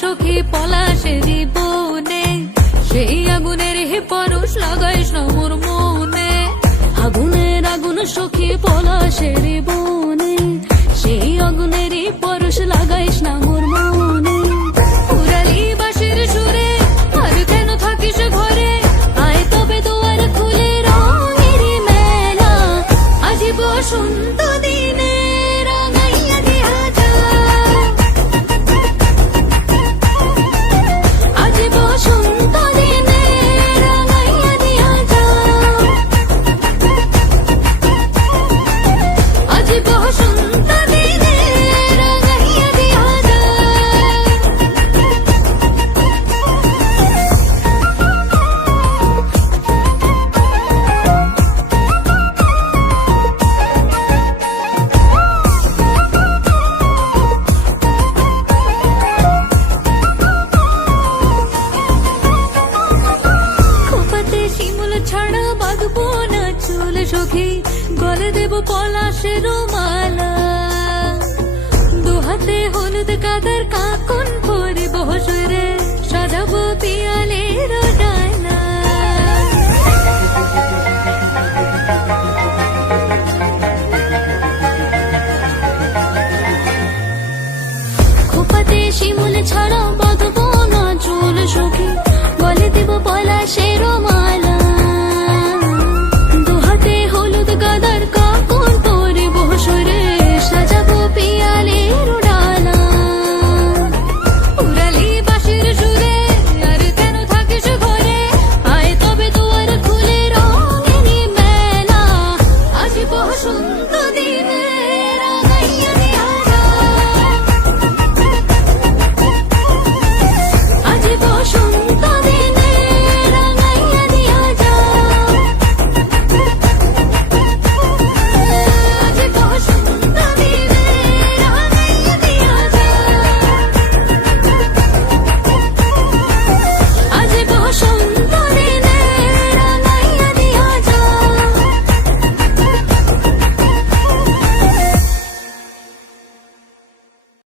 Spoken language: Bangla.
সখী পলাশের বনে, সেই আগুনের পরশ লাগাইস না মোর মনে। আগুনের আগুন সখী পলাশের বনে, সেই আগুনের পরশ লাগাইস না মোর মনে। উড়ালি বাঁশির সুরে আর কেন থাকিস ঘরে, আয় তবে দুয়ার খুলে রঙের মেলা। আজি বসন্ত দিনে রাঙাইয়া দিয়া যা, আজি বসন্ত দিনে রাঙাইয়া দিয়া যা, আজি বসন্ত দিনে রাঙাইয়া দিয়া যা। খোপাতে শিমুল ছাড়া বাঁধবো না চুল সখী, গলে দেব পলাশের মালা। দুহাতে হলুদ কাদার কাকন পরিব সরে, সাজাবো পিয়ালের ডালা। খোপাতে শিমুল ছাড়া বাঁধবো না চুল সখী, গলে দেব পলাশের মালা। দুহাতে হলুদ গাদার কাপড় পরিব সরে, সাজাবো পিয়ালের ডালা। উড়ালি বাঁশির সুরে আর কেন থাকিস ঘরে, আয় তবে দুয়ার খুলে রঙের মেলা। আজি বসন্ত